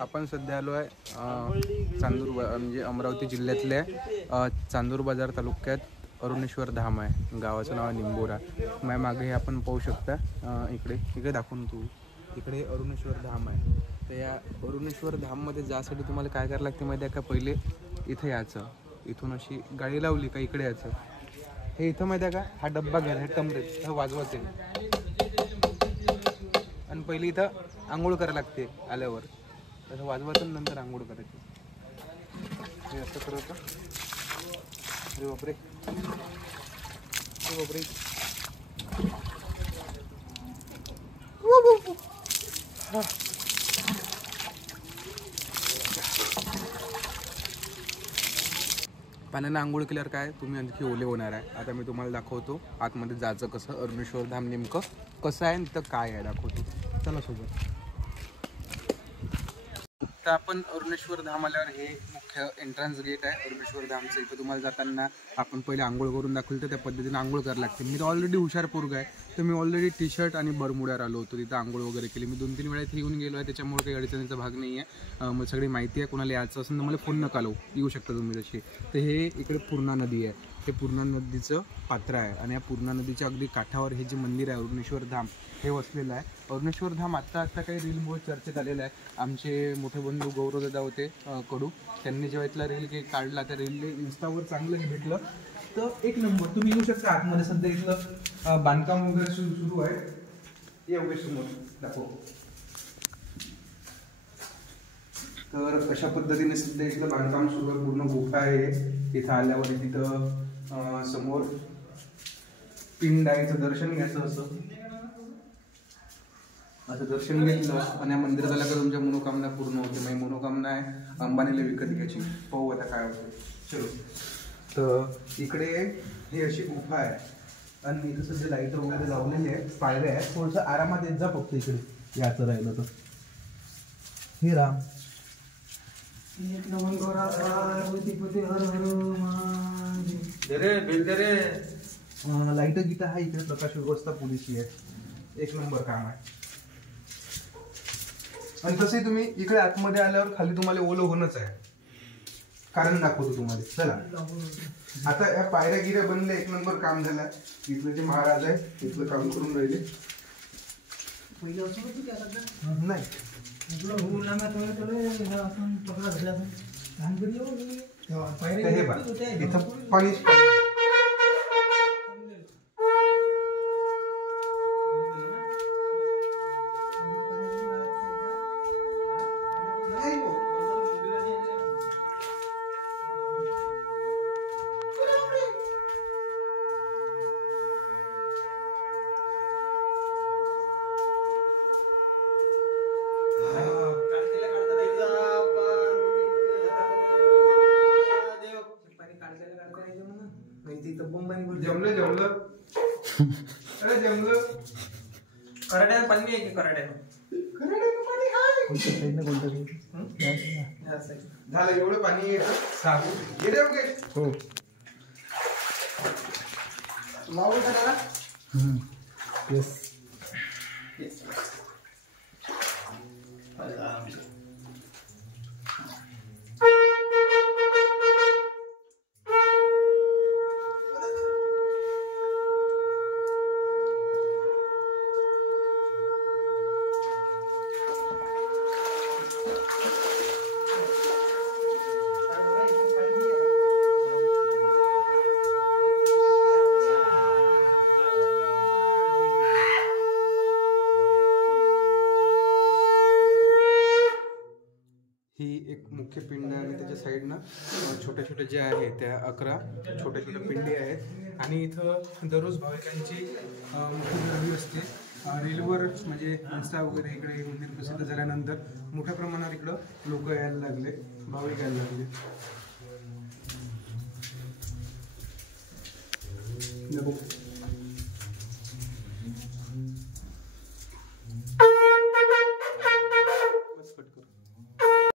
आपण सध्या आलो आहे चांदूर म्हणजे अमरावती जिल्ह्यातल्या चांदूर बाजार तालुक्यात अरुणेश्वर धाम आहे. गावाचं नाव आहे निंबोरा. माझ्या मागे हे आपण पाहू शकता. इकडे दाखवून तू इकडे अरुणेश्वर धाम आहे. तर या अरुणेश्वर धाममध्ये जायसाठी तुम्हाला काय करायला लागते माहिती आहे का? पहिले इथं यायचं, इथून अशी गाडी लावली का इकडे यायचं. हे इथं माहिती आहे का? हा डब्बा घ्या, हे टमरेट हा वाजवायचे आणि पहिले इथं आंघोळ करायला लागते. आल्यावर तसं वाजवायचं नंतर आंघोळ करायची. हे असं करत. अरे बापरे, अरे बापरे. पाण्यानं आंघोळ केल्यावर काय तुम्ही आणखी ओले होणार आहे. आता मी तुम्हाला दाखवतो आतमध्ये जायचं कसं. अरुणेश्वर धाम नेमकं कसं आहे तिथं काय आहे दाखवतो. चला सोबत. तर आपण अरुणेश्वर धाम आल्यावर हे मुख्य एंट्रन्स गेट आहे अरुणेश्वर धामचं. इथं तुम्हाला जाताना आपण पहिले आंघोळ करून दाखवली, तर त्या पद्धतीने आंघोळ करायला लागते. मी तर ऑलरेडी हुशार पोरगा आहे, तर मी ऑलरेडी टी शर्ट आणि बरमुड्यावर आलो होतो. तिथं आंघोळ वगैरे केली. मी 2-3 वेळा इथे येऊन गेलो आहे, त्याच्यामुळे काही अडचणीचा भाग नाही आहे. मला सगळी माहिती आहे. कोणाला यायचं असेल तर मला फोन नका लावू, येऊ शकता तुम्ही तशी. तर हे इकडे पूर्णा नदी आहे. हे पूर्णा नदीचं पात्र आहे आणि या पूर्णा नदीच्या अगदी काठावर हे जे मंदिर आहे अरुणेश्वर धाम हे वसलेलं आहे. अरुणेश्वर धाम आत्ता काही रीलमुळे चर्चेत आलेलं आहे. आमचे मोठे बंधू गौरवदादा होते कडू, त्यांनी जेव्हा इथला रील काढला त्या रीलने इन्स्टावर चांगलं हे भेटलं. तर एक नंबर तुम्ही येऊ शकता आतमध्ये. सध्या इथलं बांधकाम वगैरे सुरू आहे. एवढे समोर दाखव. तर अशा पद्धतीने सध्या इथलं बांधकाम सुरू आहे. पूर्ण गुफा आहे. तिथं आल्यावर तिथं समोर पिंड आहे, दर्शन घ्यायचं. असं दर्शन घेतलं आणि या मंदिरात आल्या का तुमच्या मनोकामना पूर्ण होते. माझी मनोकामना आहे अंबानीला विकत घ्यायची. पाहू आता काय होतं. चलो. तर इकडे ही अशी गुफा आहे आणि इथं सध्या लाईट वगैरे लावलेली आहे. पायऱ्या आहे. थोडंसं आरामात येत जा फक्त इकडे याचं राहिलं तर. हे राम लाईट गीता आहे इकडे. प्रकाश व्यवस्था पोलिसी आहे. एक नंबर काम आहे. आणि तसे तुम्ही इकडे आतमध्ये आल्यावर खाली तुम्हाला ओलं होणंच आहे. कारण दाखवतो तुम्हाला. चला. आता या पायऱ्या गिऱ्या बनल्या. एक नंबर काम झालं. इथलं जे महाराज आहे तिथलं काम करून राहिले. नाही इथं पाणी जमलं. अरे जमलं. कराड्या पाणी आहे की कराड्यानं झालं. एवढं पाणी येतं. हो मावळ का? येस. ही एक मुख्य पिंड आहे आणि त्याच्या साईडनं छोट्या छोट्या ज्या आहेत त्या 11 छोट्या छोट्या पिंडी आहेत. आणि इथं दररोज भाविकांची मोठी गर्दी असते. रीलवर म्हणजे इन्स्टा वगैरे इकडे मंदिर प्रसिद्ध झाल्यानंतर मोठ्या प्रमाणावर इकडं लोक यायला लागले, भाविक यायला लागले.